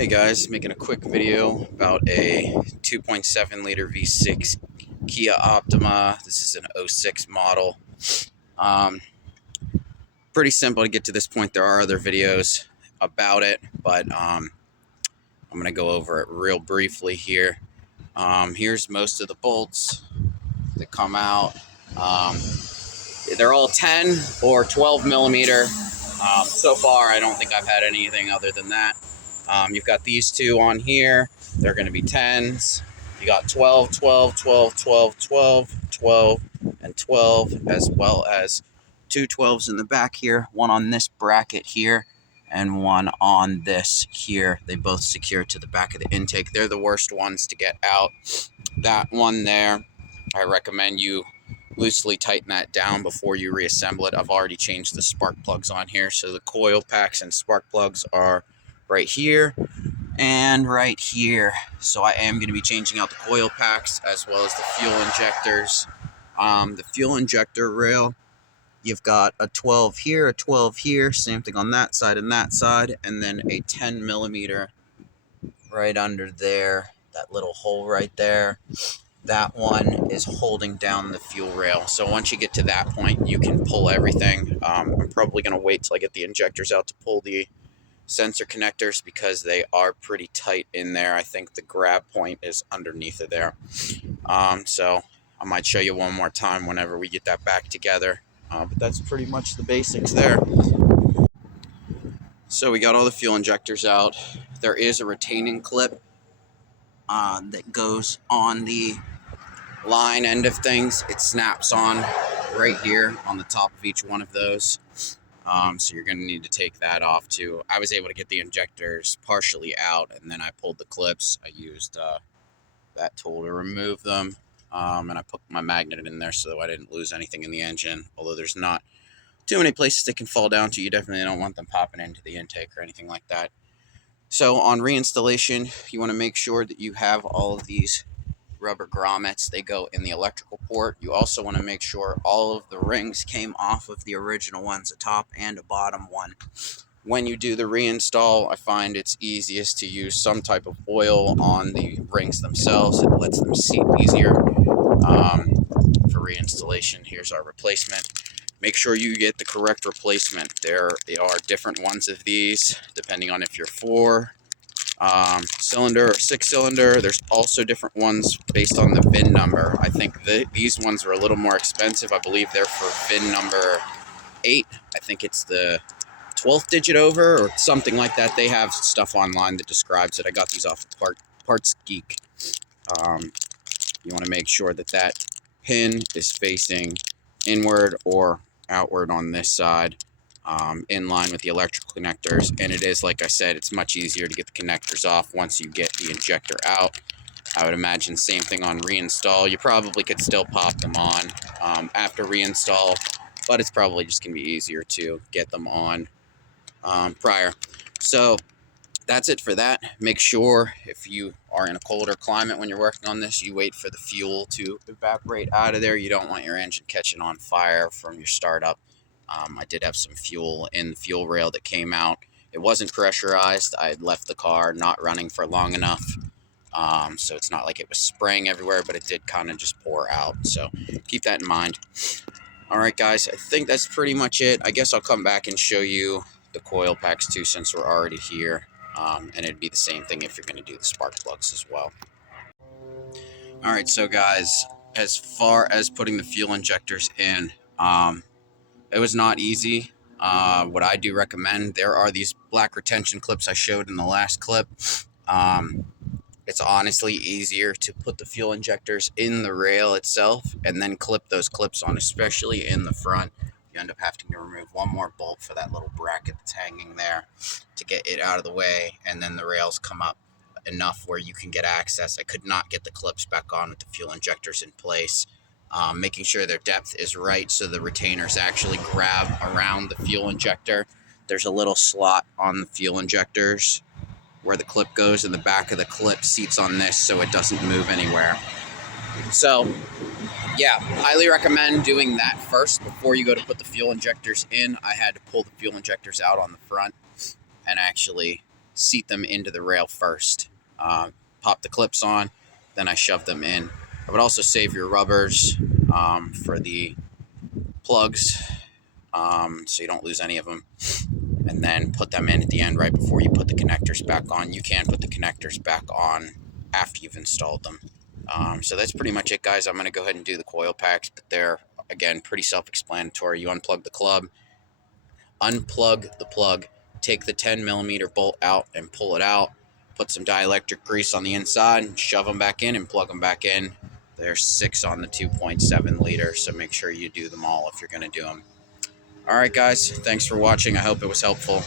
Hey guys, making a quick video about a 2.7 liter V6 Kia Optima. This is an '06 model. Um, Pretty simple to get to this point. There are other videos about it, but I'm going to go over it real briefly here. Here's most of the bolts that come out. They're all 10 or 12 millimeter. So far, I don't think I've had anything other than that. You've got these two on here. They're going to be 10s. You got 12, 12, 12, 12, 12, 12, and 12, as well as two 12s in the back here. One on this bracket here and one on this here. They both secure to the back of the intake. They're the worst ones to get out. That one there, I recommend you loosely tighten that down before you reassemble it. I've already changed the spark plugs on here. So the coil packs and spark plugs are right here and right here. So I am going to be changing out the coil packs as well as the fuel injectors. The fuel injector rail, you've got a 12 here, a 12 here, same thing on that side and that side, and then a 10 millimeter right under there, that little hole right there. That one is holding down the fuel rail. So once you get to that point, you can pull everything. I'm probably going to wait till I get the injectors out to pull the sensor connectors because they are pretty tight in there. I think the grab point is underneath of there. So I might show you one more time whenever we get that back together. But that's pretty much the basics there. So we got all the fuel injectors out. There is a retaining clip that goes on the line end of things. It snaps on right here on the top of each one of those. So you're going to need to take that off too. I was able to get the injectors partially out, and then I pulled the clips. I used that tool to remove them, and I put my magnet in there so I didn't lose anything in the engine. Although there's not too many places they can fall down to, you definitely don't want them popping into the intake or anything like that. So on reinstallation, you want to make sure that you have all of these rubber grommets. They go in the electrical port. You also want to make sure all of the rings came off of the original ones, a top and a bottom one. When you do the reinstall, I find it's easiest to use some type of oil on the rings themselves. It lets them seat easier. For reinstallation, here's our replacement. Make sure you get the correct replacement. There are different ones of these depending on if you're 4-cylinder or 6-cylinder. There's also different ones based on the VIN number. I think these ones are a little more expensive. I believe they're for VIN number 8. I think it's the 12th digit over or something like that. They have stuff online that describes it. I got these off of Parts Geek. You want to make sure that that pin is facing inward or outward on this side, in line with the electrical connectors. And it is, like I said, it's much easier to get the connectors off once you get the injector out. I would imagine same thing on reinstall. You probably could still pop them on after reinstall, but it's probably just going to be easier to get them on prior. So that's it for that. Make sure if you are in a colder climate when you're working on this, you wait for the fuel to evaporate out of there. You don't want your engine catching on fire from your startup. I did have some fuel in the fuel rail that came out. It wasn't pressurized. I had left the car not running for long enough. So it's not like it was spraying everywhere, but it did kind of just pour out. So keep that in mind. All right, guys, I think that's pretty much it. I guess I'll come back and show you the coil packs too, since we're already here. And it'd be the same thing if you're going to do the spark plugs as well. All right, so guys, as far as putting the fuel injectors in, it was not easy. What I do recommend, there are these black retention clips I showed in the last clip. It's honestly easier to put the fuel injectors in the rail itself and then clip those clips on, especially in the front. You end up having to remove one more bolt for that little bracket that's hanging there to get it out of the way, and then the rails come up enough where you can get access. I could not get the clips back on with the fuel injectors in place. Making sure their depth is right so the retainers actually grab around the fuel injector. There's a little slot on the fuel injectors where the clip goes, and the back of the clip seats on this so it doesn't move anywhere. So yeah, highly recommend doing that first before you go to put the fuel injectors in. I had to pull the fuel injectors out on the front and actually seat them into the rail first. Pop the clips on, then I shove them in. I would also save your rubbers for the plugs, so you don't lose any of them, and then put them in at the end right before you put the connectors back on. You can put the connectors back on after you've installed them. So that's pretty much it, guys. I'm going to go ahead and do the coil packs, but they're, again, pretty self-explanatory. You unplug the club, unplug the plug, take the 10mm bolt out and pull it out, put some dielectric grease on the inside, shove them back in and plug them back in. There's 6 on the 2.7 liter, so make sure you do them all if you're going to do them. All right, guys, thanks for watching. I hope it was helpful.